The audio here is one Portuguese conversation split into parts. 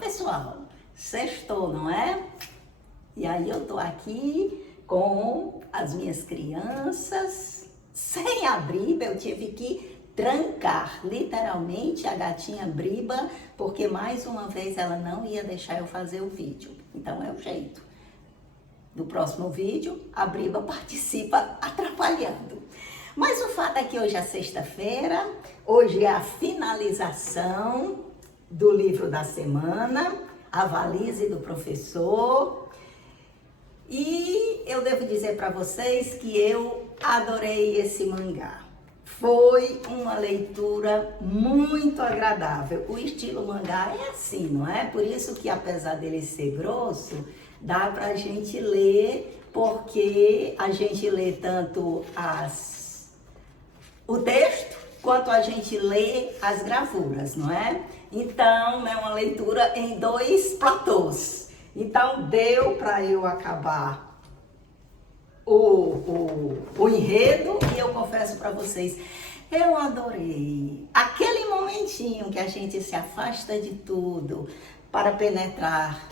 pessoal, sextou, não é? E aí eu tô aqui com as minhas crianças, sem a Briba, eu tive que trancar literalmente a gatinha Briba, porque mais uma vez ela não ia deixar eu fazer o vídeo. Então é o jeito. No próximo vídeo, a Briba participa atrapalhando. Mas o fato é que hoje é sexta-feira, hoje é a finalização do livro da semana, A Valise do Professor. E eu devo dizer para vocês que eu adorei esse mangá. Foi uma leitura muito agradável. O estilo mangá é assim, não é? Por isso que, apesar dele ser grosso, dá pra gente ler, porque a gente lê tanto o texto, quanto a gente lê as gravuras, não é? Então, é uma leitura em 2 platôs. Então, deu para eu acabar o enredo e eu confesso para vocês, eu adorei. Aquele momentinho que a gente se afasta de tudo para penetrar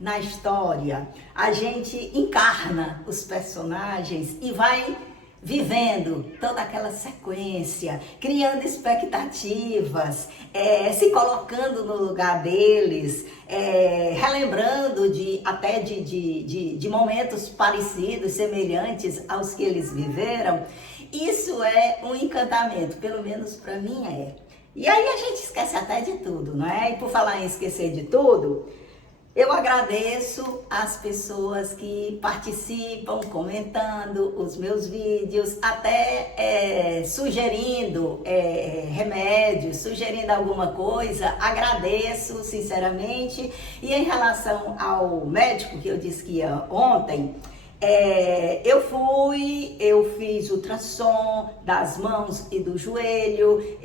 na história, a gente encarna os personagens e vai vivendo toda aquela sequência, criando expectativas, se colocando no lugar deles, relembrando até de momentos parecidos, semelhantes aos que eles viveram. Isso é um encantamento, pelo menos para mim é. E aí a gente esquece até de tudo, não é? E por falar em esquecer de tudo, eu agradeço as pessoas que participam, comentando os meus vídeos, até sugerindo remédios, sugerindo alguma coisa. Agradeço, sinceramente. E em relação ao médico que eu disse que ia ontem, eu fiz ultrassom das mãos e do joelho,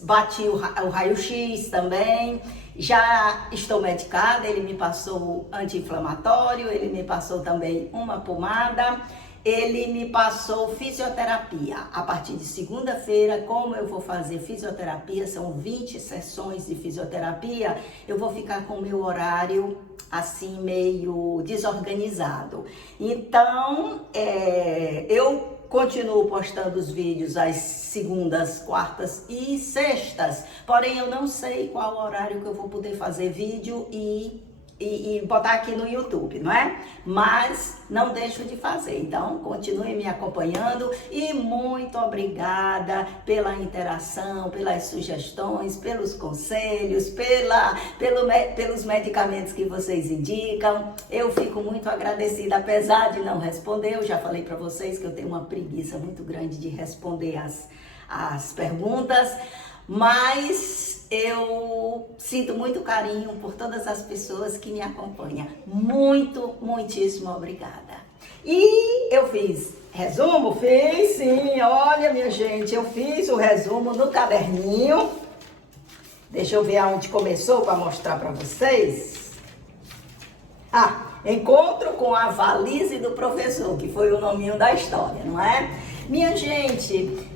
bati o raio-x também. Já estou medicada, ele me passou anti-inflamatório, ele me passou também uma pomada, ele me passou fisioterapia. A partir de segunda-feira, como eu vou fazer fisioterapia, são 20 sessões de fisioterapia, eu vou ficar com o meu horário assim meio desorganizado. Então, eu continuo postando os vídeos às segundas, quartas e sextas, porém eu não sei qual horário que eu vou poder fazer vídeo e botar aqui no YouTube, não é? Mas não deixo de fazer, então continue me acompanhando e muito obrigada pela interação, pelas sugestões, pelos conselhos, pelos medicamentos que vocês indicam. Eu fico muito agradecida, apesar de não responder. Eu já falei para vocês que eu tenho uma preguiça muito grande de responder as perguntas, mas eu sinto muito carinho por todas as pessoas que me acompanham. Muitíssimo obrigada. E eu fiz resumo? Fiz sim, olha minha gente, eu fiz o resumo no caderninho. Deixa eu ver aonde começou para mostrar para vocês. Encontro com a Valise do Professor, que foi o nominho da história, não é? Minha gente,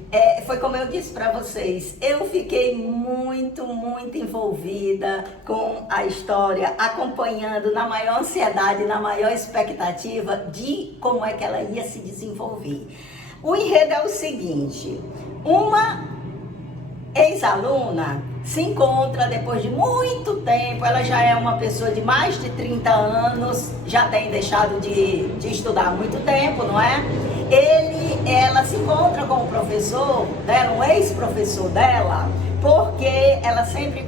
foi como eu disse para vocês, eu fiquei muito envolvida com a história, acompanhando na maior ansiedade, na maior expectativa de como é que ela ia se desenvolver. O enredo é o seguinte: uma ex-aluna se encontra depois de muito tempo, ela já é uma pessoa de mais de 30 anos, já tem deixado de estudar há muito tempo, não é? Ela se encontra com o professor dela, um ex-professor dela, porque ela sempre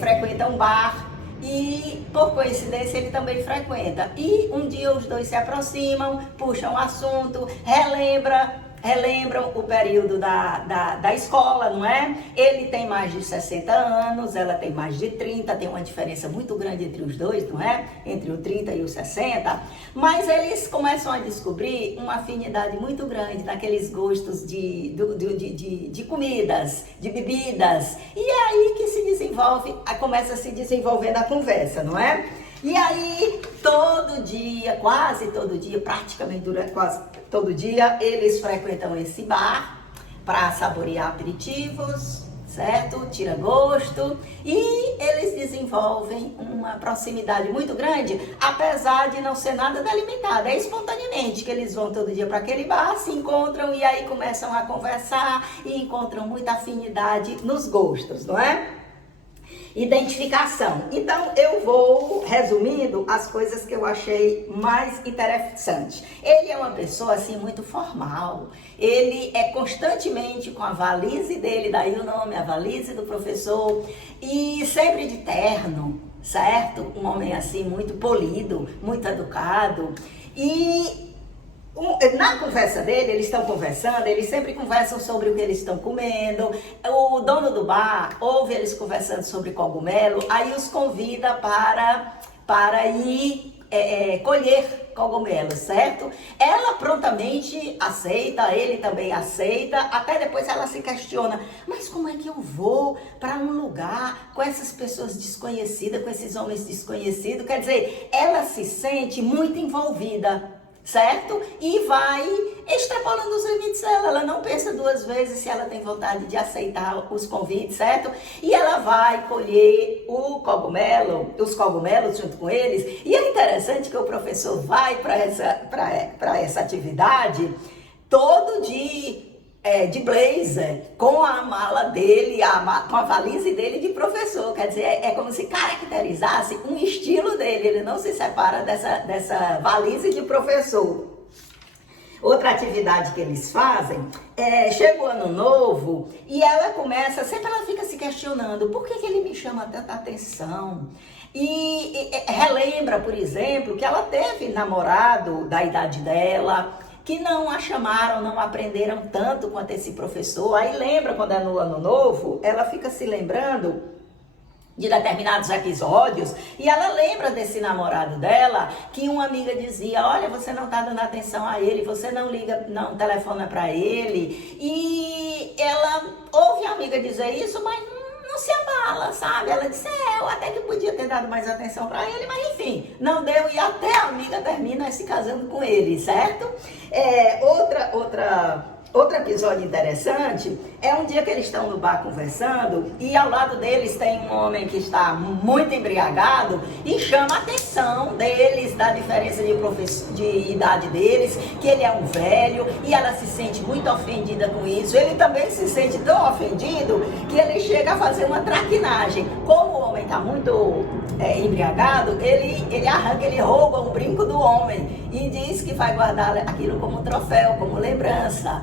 frequenta um bar e, por coincidência, ele também frequenta. E um dia os dois se aproximam, puxam o assunto, relembram o período da escola, não é? Ele tem mais de 60 anos, ela tem mais de 30, tem uma diferença muito grande entre os dois, não é? Entre o 30 e o 60, mas eles começam a descobrir uma afinidade muito grande naqueles gostos de comidas, de bebidas, e é aí que se desenvolve, começa a se desenvolvendo a conversa, não é? E aí, todo dia, quase todo dia, praticamente quase todo dia, eles frequentam esse bar para saborear aperitivos, certo? Tira gosto e eles desenvolvem uma proximidade muito grande, apesar de não ser nada delimitado. É espontaneamente que eles vão todo dia para aquele bar, se encontram e aí começam a conversar e encontram muita afinidade nos gostos, não é? Identificação. Então, eu vou resumindo as coisas que eu achei mais interessantes. Ele é uma pessoa, assim, muito formal. Ele é constantemente com a valise dele, daí o nome, a valise do professor, e sempre de terno, certo? Um homem, assim, muito polido, muito educado. E na conversa dele, eles estão conversando, eles sempre conversam sobre o que eles estão comendo. O dono do bar ouve eles conversando sobre cogumelo, aí os convida para ir colher cogumelos, certo? Ela prontamente aceita, ele também aceita, até depois ela se questiona, mas como é que eu vou para um lugar com essas pessoas desconhecidas, com esses homens desconhecidos? Quer dizer, ela se sente muito envolvida, certo? E vai extrapolando os limites dela. Ela não pensa duas vezes se ela tem vontade de aceitar os convites, certo? E ela vai colher os cogumelos junto com eles. E é interessante que o professor vai para essa atividade todo de blazer, com a mala dele, com a valise dele de professor. Quer dizer, é como se caracterizasse um estilo dele, ele não se separa dessa valise de professor. Outra atividade que eles fazem chega o ano novo e ela fica se questionando, por que ele me chama tanta atenção? E relembra, por exemplo, que ela teve namorado da idade dela, que não a chamaram, não aprenderam tanto quanto esse professor. Aí lembra, quando é no ano novo, ela fica se lembrando de determinados episódios e ela lembra desse namorado dela, que uma amiga dizia, olha, você não tá dando atenção a ele, você não liga, não telefona para ele. E ela ouve a amiga dizer isso, mas não se abala, sabe? Ela disse, eu até que podia ter dado mais atenção para ele, mas enfim, não deu e até a amiga termina se casando com ele, certo? Outro episódio interessante é um dia que eles estão no bar conversando e ao lado deles tem um homem que está muito embriagado e chama a atenção deles da diferença de idade deles, que ele é um velho e ela se sente muito ofendida com isso. Ele também se sente tão ofendido que ele chega a fazer uma traquinagem. Como o homem está muito embriagado, ele rouba o brinco do homem e diz que vai guardar aquilo como troféu, como lembrança.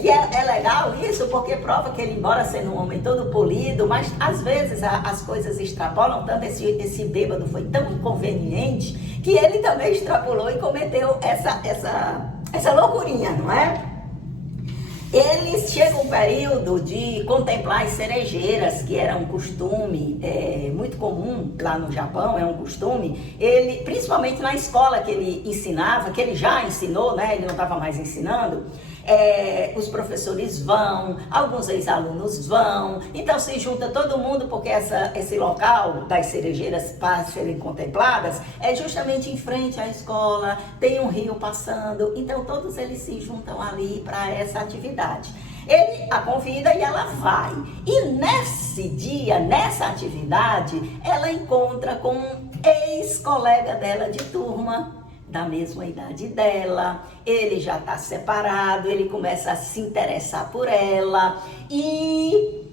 Que é legal isso, porque prova que ele, embora sendo um homem todo polido, mas às vezes as coisas extrapolam tanto. Esse bêbado foi tão inconveniente que ele também extrapolou e cometeu essa loucurinha, não é? Eles chegam um período de contemplar as cerejeiras, que era um costume muito comum lá no Japão, é um costume. Ele, principalmente na escola que ele ensinava, que ele já ensinou, né? Ele não estava mais ensinando. Os professores vão, alguns ex-alunos vão, então se junta todo mundo, porque esse local das cerejeiras para serem contempladas é justamente em frente à escola, tem um rio passando, então todos eles se juntam ali para essa atividade. Ele a convida e ela vai. E nesse dia, nessa atividade, ela encontra com um ex-colega dela de turma, da mesma idade dela. Ele já está separado, ele começa a se interessar por ela e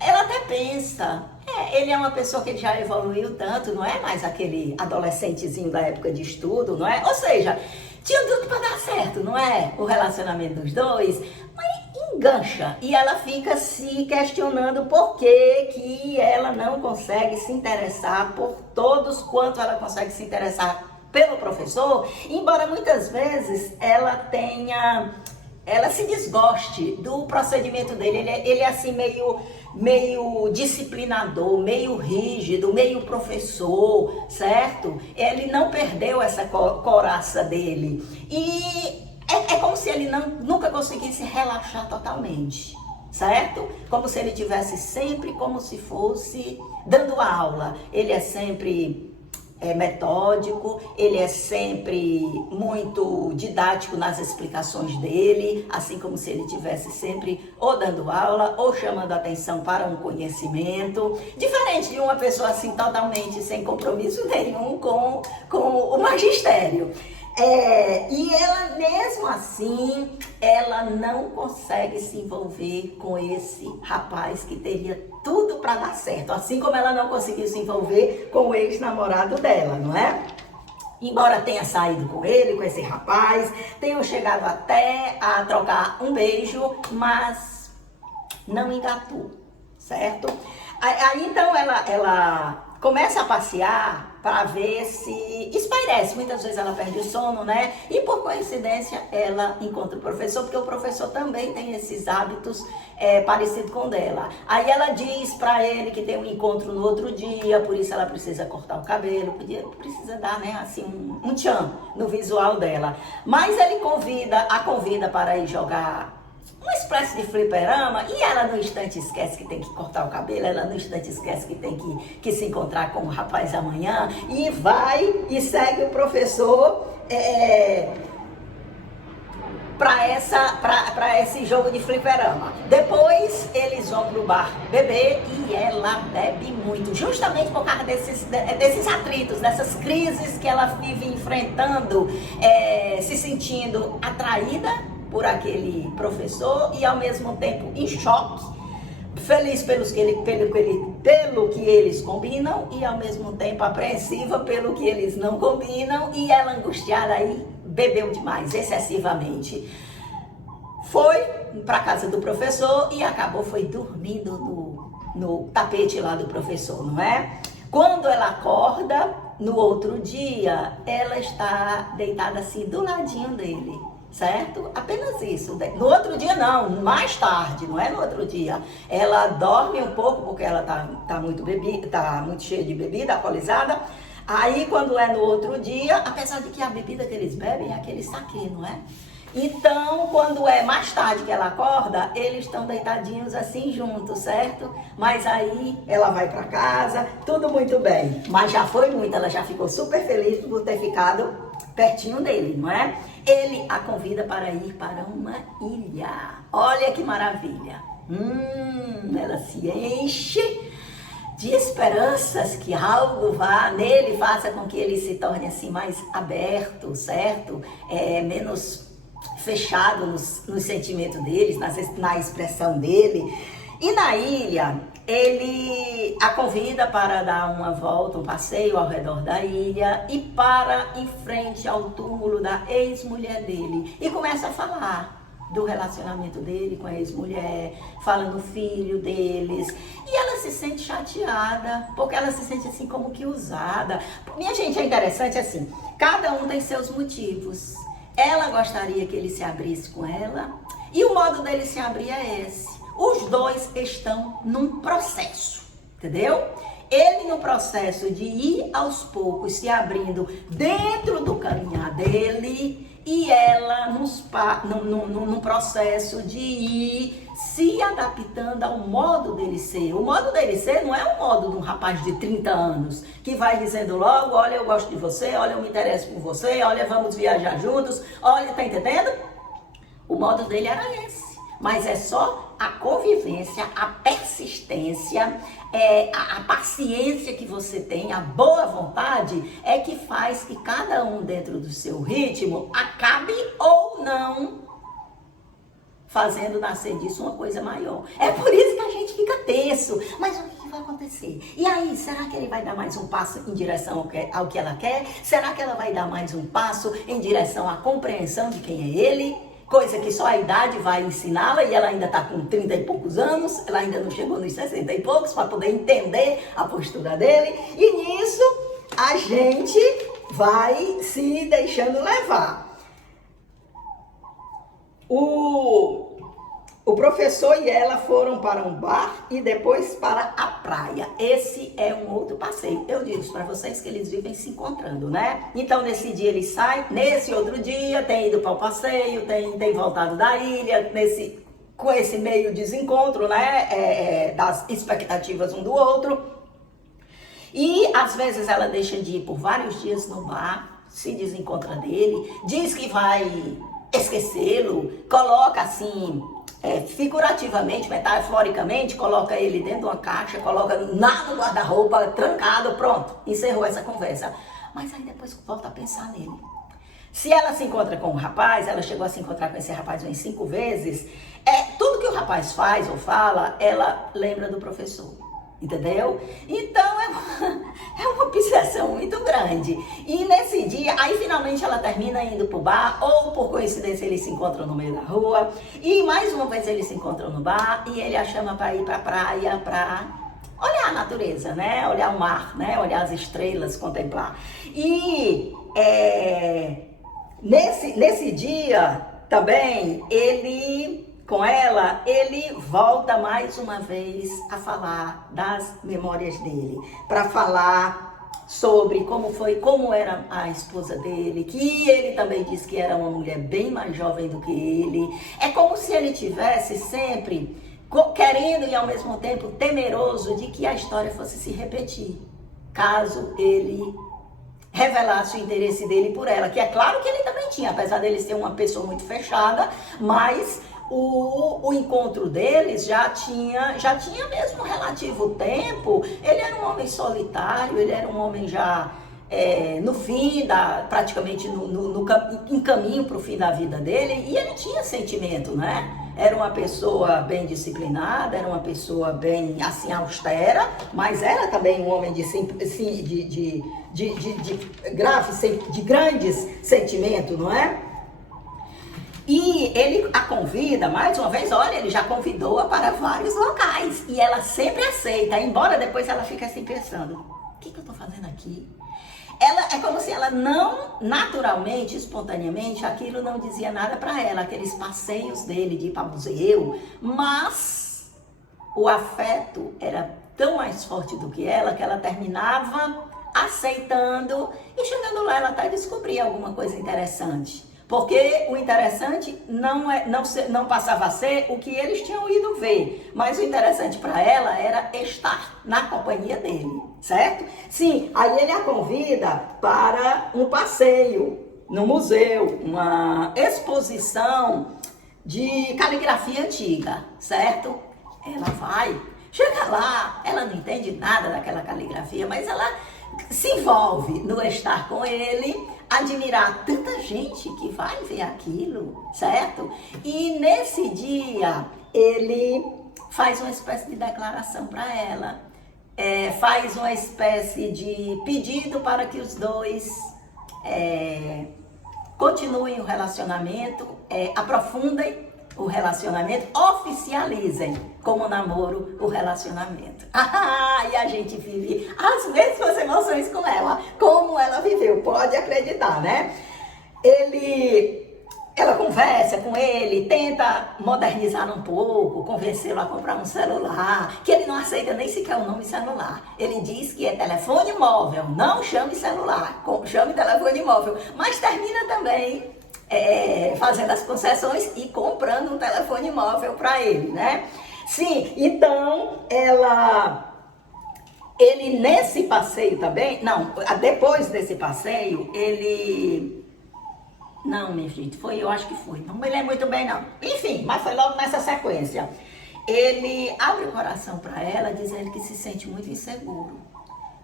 ela até pensa, ele é uma pessoa que já evoluiu tanto, não é mais aquele adolescentezinho da época de estudo, não é? Ou seja, tinha tudo para dar certo, não é? O relacionamento dos dois, mas engancha e ela fica se questionando por que ela não consegue se interessar por todos quanto ela consegue se interessar pelo professor, embora muitas vezes ela se desgoste do procedimento dele. Ele é assim meio disciplinador, meio rígido, meio professor, certo? Ele não perdeu essa coraça dele e é como se ele nunca conseguisse relaxar totalmente, certo? Como se ele tivesse sempre como se fosse dando aula. Ele é sempre metódico, ele é sempre muito didático nas explicações dele, assim como se ele tivesse sempre ou dando aula ou chamando atenção para um conhecimento, diferente de uma pessoa assim totalmente sem compromisso nenhum com o magistério. E ela, mesmo assim, ela não consegue se envolver com esse rapaz que teria tudo para dar certo, assim como ela não conseguiu se envolver com o ex-namorado dela, não é? Embora tenha saído com ele, com esse rapaz, tenham chegado até a trocar um beijo, mas não engatou, certo? Aí então ela começa a passear para ver se espairece. Muitas vezes ela perde o sono, né? E por coincidência ela encontra o professor, porque o professor também tem esses hábitos parecidos com o dela. Aí ela diz para ele que tem um encontro no outro dia, por isso ela precisa cortar o cabelo, precisa dar, né, assim, um tchan no visual dela. Mas ele a convida para ir jogar uma espécie de fliperama, e ela no instante esquece que tem que cortar o cabelo, ela no instante esquece que tem que se encontrar com o rapaz amanhã, e vai e segue o professor para esse jogo de fliperama. Depois eles vão pro bar beber e ela bebe muito, justamente por causa desses atritos, dessas crises que ela vive enfrentando, se sentindo atraída por aquele professor e ao mesmo tempo em choque, feliz pelo que eles combinam e ao mesmo tempo apreensiva pelo que eles não combinam, e ela angustiada aí bebeu demais, excessivamente. Foi para casa do professor e foi dormindo no tapete lá do professor, não é? Quando ela acorda, no outro dia, ela está deitada assim do ladinho dele. Certo? Apenas isso. No outro dia não, mais tarde, não é no outro dia. Ela dorme um pouco porque ela tá muito cheia de bebida, alcoolizada. Aí quando é no outro dia, apesar de que a bebida que eles bebem é aquele saquê, não é? Então, quando é mais tarde que ela acorda, eles estão deitadinhos assim juntos, certo? Mas aí ela vai para casa, tudo muito bem. Mas já foi muito, ela já ficou super feliz por ter ficado pertinho dele, não é? Ele a convida para ir para uma ilha. Olha que maravilha. Ela se enche de esperanças que algo nele faça com que ele se torne assim mais aberto, certo? Menos fechado nos sentimentos deles, na expressão dele. E na ilha, ele a convida para dar uma volta, um passeio ao redor da ilha e para em frente ao túmulo da ex-mulher dele. E começa a falar do relacionamento dele com a ex-mulher, fala no filho deles. E ela se sente chateada, porque ela se sente assim como que usada. Minha gente, é interessante assim, cada um tem seus motivos. Ela gostaria que ele se abrisse com ela, e o modo dele se abrir é esse. Os dois estão num processo, entendeu? Ele no processo de ir aos poucos se abrindo dentro do caminhar dele, e ela num processo de ir se adaptando ao modo dele ser. O modo dele ser não é o modo de um rapaz de 30 anos que vai dizendo logo: olha, eu gosto de você, olha, eu me interesso por você, olha, vamos viajar juntos, olha, tá entendendo? O modo dele era esse. Mas é só a convivência, a persistência, a paciência que você tem, a boa vontade, é que faz que cada um dentro do seu ritmo acabe ou não fazendo nascer disso uma coisa maior. É por isso que a gente fica tenso. Mas o que vai acontecer? E aí, será que ele vai dar mais um passo em direção ao que ela quer? Será que ela vai dar mais um passo em direção à compreensão de quem é ele? Coisa que só a idade vai ensiná-la, e ela ainda está com 30 e poucos anos, ela ainda não chegou nos 60 e poucos para poder entender a postura dele. E nisso a gente vai se deixando levar. O professor e ela foram para um bar e depois para a praia. Esse é um outro passeio. Eu digo para vocês que eles vivem se encontrando, né? Então, nesse dia ele sai, nesse outro dia tem ido para o passeio, tem voltado da ilha, com esse meio desencontro, né? Das expectativas um do outro. E às vezes ela deixa de ir por vários dias no bar, se desencontra dele, diz que vai esquecê-lo, coloca assim, figurativamente, metaforicamente, coloca ele dentro de uma caixa, coloca no guarda-roupa, trancado, pronto, encerrou essa conversa. Mas aí depois volta a pensar nele. Se ela se encontra com o rapaz, ela chegou a se encontrar com esse rapaz umas 5 vezes, tudo que o rapaz faz ou fala, ela lembra do professor. Entendeu? Então é uma obsessão muito grande. E nesse dia, aí finalmente ela termina indo pro bar, ou por coincidência eles se encontram no meio da rua, e mais uma vez eles se encontram no bar, e ele a chama para ir pra praia, pra olhar a natureza, né? Olhar o mar, né? Olhar as estrelas, contemplar. E nesse dia também, com ela, ele volta mais uma vez a falar das memórias dele, para falar sobre como era a esposa dele, que ele também disse que era uma mulher bem mais jovem do que ele. É como se ele tivesse sempre querendo e ao mesmo tempo temeroso de que a história fosse se repetir, caso ele revelasse o interesse dele por ela, que é claro que ele também tinha, apesar dele ser uma pessoa muito fechada, mas o encontro deles já tinha mesmo relativo tempo. Ele era um homem solitário, ele era um homem já no fim, praticamente em caminho para o fim da vida dele, e ele tinha sentimento, né? Era uma pessoa bem disciplinada, era uma pessoa bem assim austera, mas era também um homem de grandes sentimentos, não é? E ele a convida, mais uma vez, olha, ele já convidou-a para vários locais. E ela sempre aceita, embora depois ela fique assim pensando, o que eu estou fazendo aqui? É como se ela não, naturalmente, espontaneamente, aquilo não dizia nada para ela, aqueles passeios dele de ir para museu, mas o afeto era tão mais forte do que ela terminava aceitando, e chegando lá ela até descobria alguma coisa interessante. Porque o interessante não passava a ser o que eles tinham ido ver, mas o interessante para ela era estar na companhia dele, certo? Sim, aí ele a convida para um passeio no museu, uma exposição de caligrafia antiga, certo? Ela vai, chega lá, ela não entende nada daquela caligrafia, mas ela se envolve no estar com ele, admirar tanta gente que vai ver aquilo, certo? E nesse dia ele faz uma espécie de declaração para ela, faz uma espécie de pedido para que os dois continuem o relacionamento, aprofundem o relacionamento, oficializem como namoro o relacionamento. E a gente vive as mesmas emoções com ela, como ela viveu, pode acreditar, né? Ela conversa com ele, tenta modernizar um pouco, convencê-lo a comprar um celular, que ele não aceita nem sequer o nome celular. Ele diz que é telefone móvel, não chame celular, chame telefone móvel, mas termina também fazendo as concessões e comprando um telefone móvel para ele, né? Sim, então ele nesse passeio também, depois desse passeio, minha gente, eu acho que foi, não me lembro muito bem não. Enfim, mas foi logo nessa sequência. Ele abre o coração para ela, dizendo que se sente muito inseguro.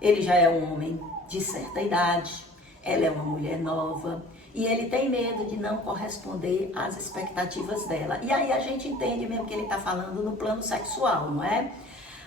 Ele já é um homem de certa idade, ela é uma mulher nova, e ele tem medo de não corresponder às expectativas dela. E aí a gente entende mesmo que ele está falando no plano sexual, não é?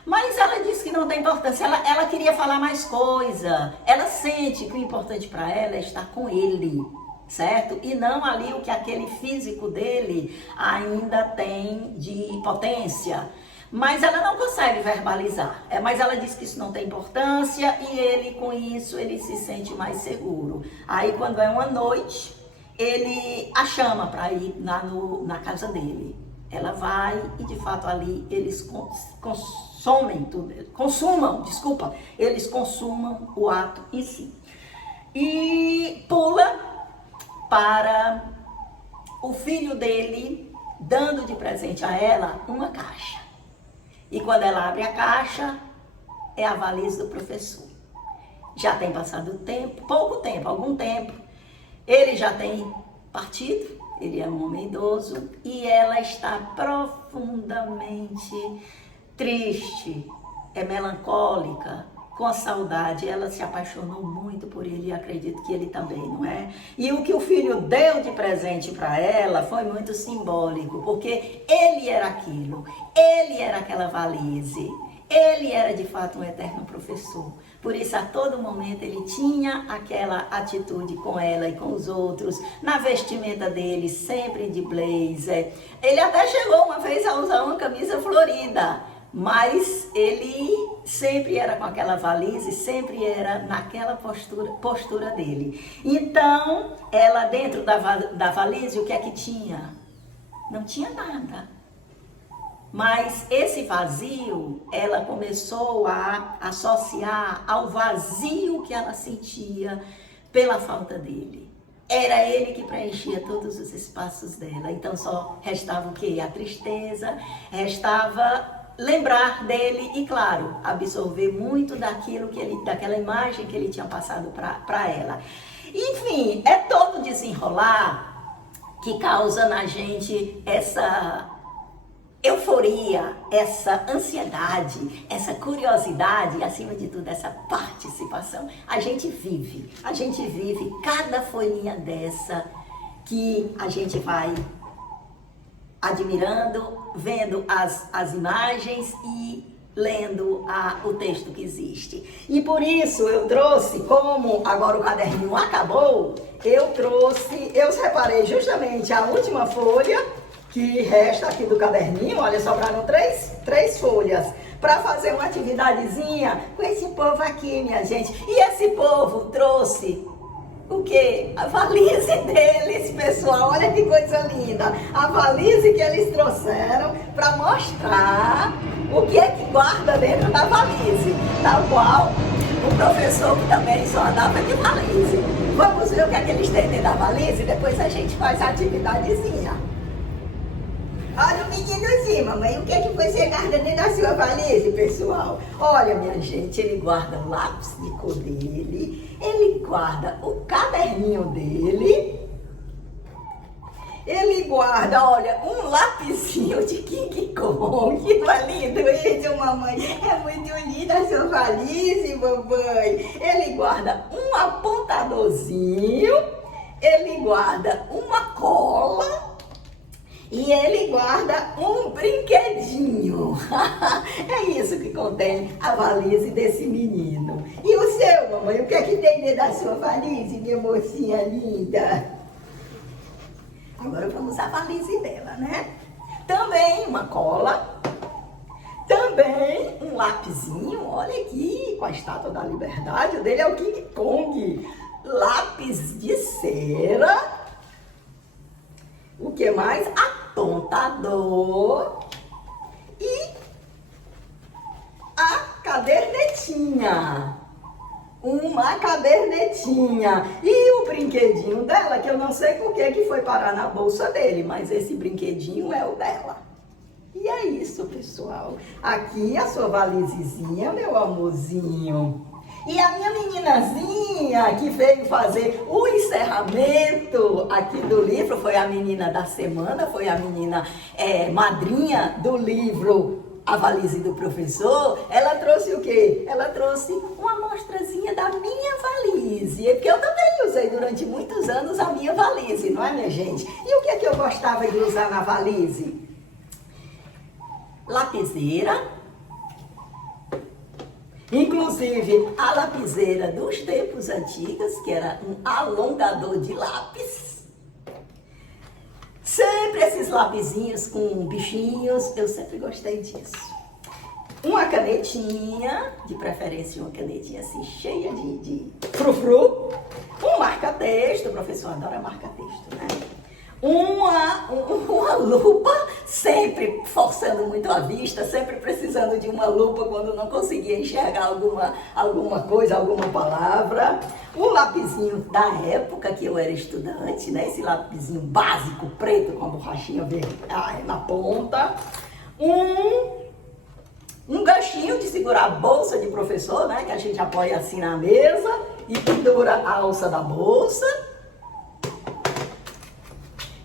Mas ela disse que não tem importância, ela queria falar mais coisa. Ela sente que o importante para ela é estar com ele, certo? E não ali o que aquele físico dele ainda tem de potência. Mas ela não consegue verbalizar. Mas ela diz que isso não tem importância e ele, com isso, ele se sente mais seguro. Aí, quando é uma noite, ele a chama para ir na casa dele. Ela vai e, de fato, ali eles eles consumam o ato em si. E pula para o filho dele, dando de presente a ela uma caixa. E quando ela abre a caixa, é a valise do professor. já tem passado tempo, pouco tempo, algum tempo. Ele já tem partido, ele é um homem idoso e ela está profundamente triste, é melancólica, com saudade. Ela se apaixonou muito por ele e acredito que ele também, não é? E o que o filho deu de presente para ela foi muito simbólico, porque ele era aquilo, ele era aquela valise, ele era de fato um eterno professor. Por isso, a todo momento, ele tinha aquela atitude com ela e com os outros, na vestimenta dele, sempre de blazer. Ele até chegou uma vez a usar uma camisa florida, mas ele sempre era com aquela valise, sempre era naquela postura dele. Então, ela dentro da valise, o que é que tinha? Não tinha nada. Mas esse vazio, ela começou a associar ao vazio que ela sentia pela falta dele. Era ele que preenchia todos os espaços dela. Então só restava o quê? A tristeza, restava lembrar dele e, claro, absorver muito daquela imagem que ele tinha passado para ela. Enfim, é todo desenrolar que causa na gente essa euforia, essa ansiedade, essa curiosidade e, acima de tudo, essa participação. A gente vive cada folhinha dessa que a gente vai admirando, vendo as imagens e lendo o texto que existe. E por isso eu trouxe, como agora o caderninho acabou, eu separei justamente a última folha que resta aqui do caderninho. Olha, sobraram três folhas para fazer uma atividadezinha com esse povo aqui, minha gente. E esse povo trouxe o quê? A valise deles, pessoal. Olha que coisa linda. A valise que eles trouxeram para mostrar o que é que guarda dentro da valise. Tal qual o professor que também só andava de valise. Vamos ver o que é que eles têm dentro da valise e depois a gente faz a atividadezinha. Olha o meninozinho, mamãe, o que é que você guarda dentro da sua valise, pessoal? Olha, minha gente, ele guarda o lápis de cor dele, ele guarda o caderninho dele, ele guarda, olha, um lapisinho de King Kong. Que lindo isso, mamãe. É muito linda a sua valise, mamãe. Ele guarda um apontadorzinho, ele guarda uma cola. E ele guarda um brinquedinho. É isso que contém a valise desse menino. E o seu, mamãe? O que é que tem dentro da sua valise, minha mocinha linda? Agora vamos à valise dela, né? Também uma cola. Também um lapisinho. Olha aqui, com a estátua da liberdade. O dele é o King Kong. Lápis de cera. O que mais? Apontador e a cadernetinha. Uma cadernetinha. E o brinquedinho dela, que eu não sei por que foi parar na bolsa dele, mas esse brinquedinho é o dela. E é isso, pessoal. Aqui a sua valisezinha, meu amorzinho. E a minha meninazinha que veio fazer o encerramento aqui do livro, foi a menina da semana, foi a menina madrinha do livro A Valise do Professor. Ela trouxe o quê? Ela trouxe uma amostrazinha da minha valise, porque eu também usei durante muitos anos a minha valise, não é, minha gente? E o que é que eu gostava de usar na valise? Lapiseira. Inclusive, a lapiseira dos tempos antigos, que era um alongador de lápis. Sempre esses lapisinhos com bichinhos, eu sempre gostei disso. Uma canetinha, de preferência uma canetinha assim, cheia de frufru. Um marca-texto, o professor adora marca-texto, né? Uma lupa, sempre forçando muito a vista, sempre precisando de uma lupa quando não conseguia enxergar alguma coisa, alguma palavra. Um lapisinho da época que eu era estudante, né? Esse lapisinho básico, preto, com a borrachinha verde na ponta. um ganchinho de segurar a bolsa de professor, né? Que a gente apoia assim na mesa e pendura a alça da bolsa.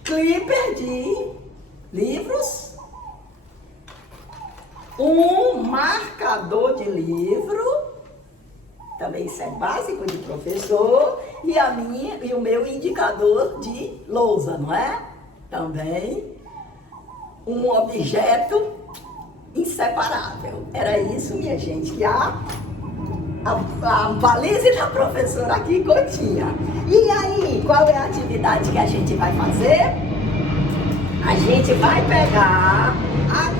Clipper de livros. Um marcador de livro. Também isso é básico de professor. E o meu indicador de lousa, não é? Também um objeto inseparável. Era isso, minha gente, que a valise da professora aqui continha. E aí, qual é a atividade que a gente vai fazer? A gente vai pegar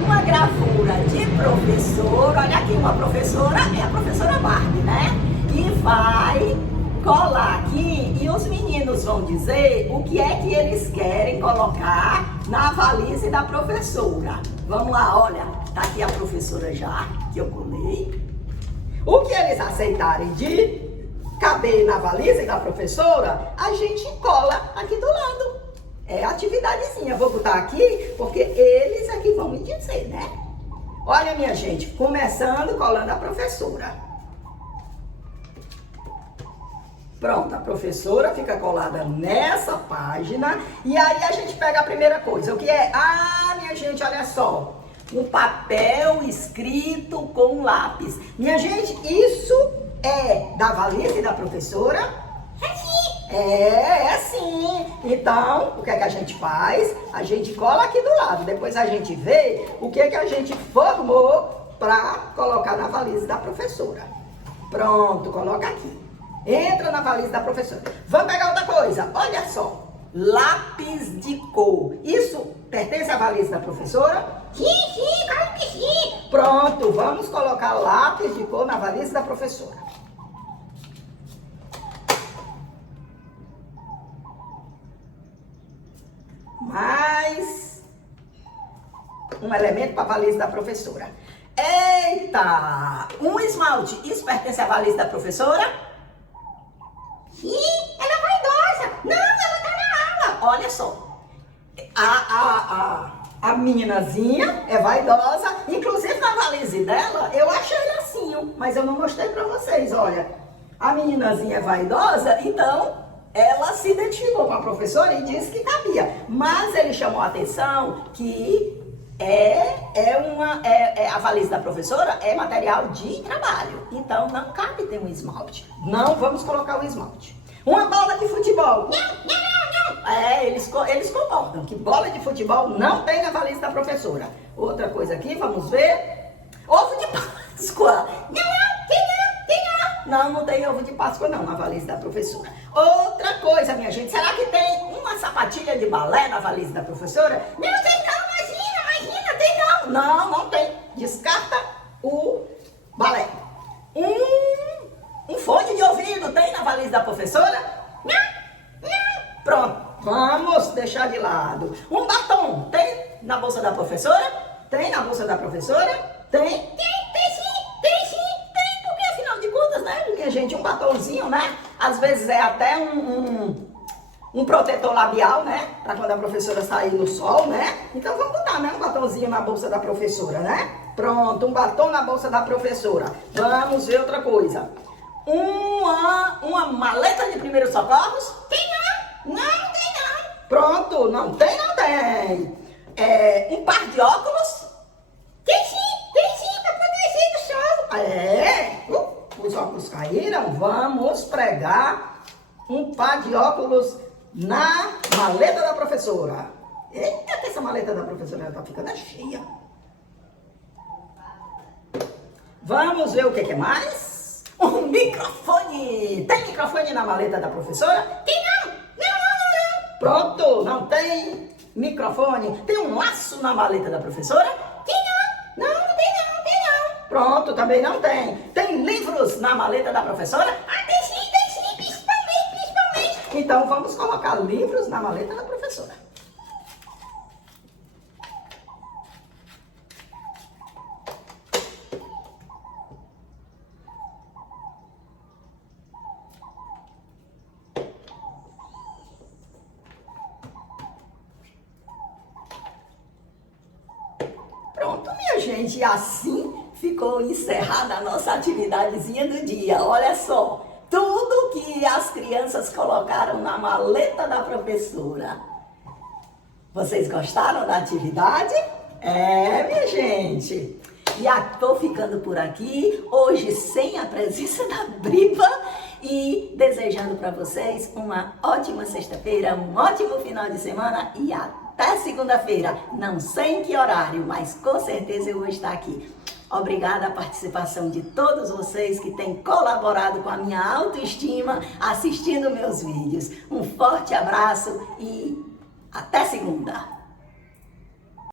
uma gravura de professor, olha aqui, uma professora, é a professora Barbie, né? E vai colar aqui e os meninos vão dizer o que é que eles querem colocar na valise da professora. Vamos lá, olha, tá aqui a professora já, que eu colei. O que eles aceitarem de caber na valise da professora, a gente cola aqui do lado. É atividadezinha, vou botar aqui porque eles aqui vão me dizer, né? Olha, minha gente, começando colando a professora. Pronto, a professora fica colada nessa página e aí a gente pega a primeira coisa. O que é? Ah, minha gente, olha só. Um papel escrito com lápis. Minha gente, isso é da valise da professora? É sim. Então, o que é que a gente faz? A gente cola aqui do lado. Depois a gente vê o que é que a gente formou para colocar na valise da professora. Pronto, coloca aqui. Entra na valise da professora. Vamos pegar outra coisa. Olha só. Lápis de cor. Isso pertence à valise da professora? Sim, claro que sim. Pronto, vamos colocar lápis de cor na valise da professora. Mais um elemento para a valise da professora. Eita! Um esmalte. Isso pertence à valise da professora? Ih, ela é vaidosa. Não, ela tá na aula. Olha só. A meninazinha é vaidosa. Inclusive na valise dela, eu achei lacinho, mas eu não mostrei pra vocês. Olha, a meninazinha é vaidosa, então ela se identificou com a professora e disse que cabia. Mas ele chamou a atenção que a valise da professora é material de trabalho. Então não cabe ter um esmalte. Não vamos colocar o esmalte. Uma bola de futebol. Não. Eles concordam que bola de futebol não tem na valise da professora. Outra coisa aqui, vamos ver. Ovo de Páscoa. Não tem ovo de Páscoa não na valise da professora. Outra coisa, minha gente, será que tem uma sapatilha de balé na valise da professora? Não tem não. Não tem. Descarta o balé. Um fone de ouvido tem na valise da professora? Não. Pronto, vamos deixar de lado. Um batom tem na bolsa da professora? Tem na bolsa da professora? Tem sim. Porque afinal de contas, né? Porque, gente, um batomzinho, né? Às vezes é até um protetor labial, né? Pra quando a professora sair no sol, né? Então vamos botar, né? Um batomzinho na bolsa da professora, né? Pronto, um batom na bolsa da professora. Vamos ver outra coisa. Uma maleta de primeiros socorros? Tem não. Não tem não. Pronto, não tem. Um par de óculos? Tem sim, pra proteger do sol. Os óculos caíram, vamos pregar um par de óculos na maleta da professora. Eita, que essa maleta da professora tá ficando cheia. Vamos ver o que mais? Um microfone. Tem microfone na maleta da professora? Tem não. Pronto, não tem microfone. Tem um laço na maleta da professora? Tem não. Não tem não. Pronto, também não tem. Tem livros na maleta da professora? Tem sim, principalmente. Então vamos colocar livros na maleta da professora. Pronto, minha gente, assim ficou encerrada a nossa atividadezinha do dia. Olha só, tudo que as crianças colocaram na maleta da professora. Vocês gostaram da atividade? Minha gente. E estou ficando por aqui, hoje sem a presença da Briva, e desejando para vocês uma ótima sexta-feira, um ótimo final de semana e até segunda-feira. Não sei em que horário, mas com certeza eu vou estar aqui. Obrigada a participação de todos vocês que têm colaborado com a minha autoestima assistindo meus vídeos. Um forte abraço e até segunda!